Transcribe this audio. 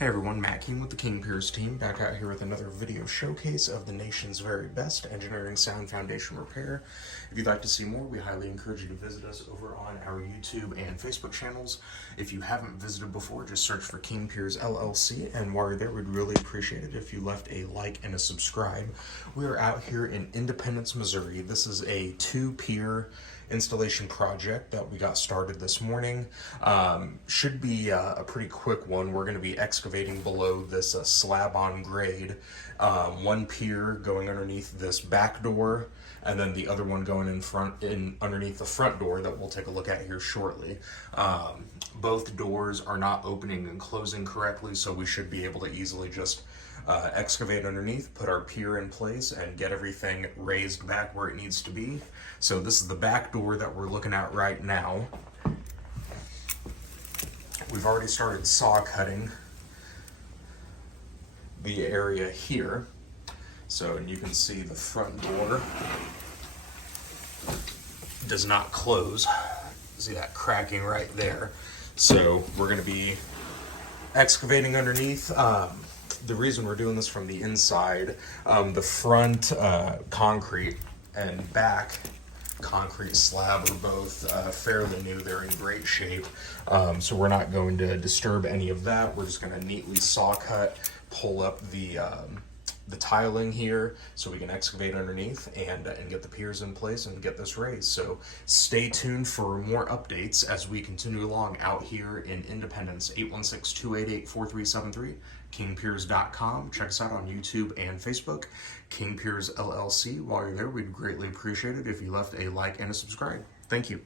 Hey everyone, Matt King with the King Piers team, back out here with another video showcase of the nation's very best engineering sound foundation repair. If you'd like to see more, we highly encourage you to visit us over on our YouTube and Facebook channels. If you haven't visited before, just search for King Piers LLC, and while you're there, we'd really appreciate it if you left a like and a subscribe. We are out here in Independence, Missouri. This is a 2-pier installation project that we got started this morning. Should be a pretty quick one. We're going to be excavating below this slab on grade, one pier going underneath this back door, and then the other one going underneath the front door that we'll take a look at here shortly. Both doors are not opening and closing correctly, so we should be able to easily just excavate underneath, put our pier in place, and get everything raised back where it needs to be. So this is the back door that we're looking at right now. We've already started saw cutting the area here. So, and you can see the front door does not close. See that cracking right there. So we're going to be excavating underneath. The reason we're doing this from the inside, the front concrete and back concrete slab are both fairly new. They're in great shape, so we're not going to disturb any of that. We're just going to neatly saw cut, pull up the tiling here so we can excavate underneath and get the piers in place and get this raised. So stay tuned for more updates as we continue along out here in Independence. 816-288-4373, kingpiers.com. Check us out on YouTube and Facebook, King Piers LLC. While you're there, we'd greatly appreciate it if you left a like and a subscribe. Thank you.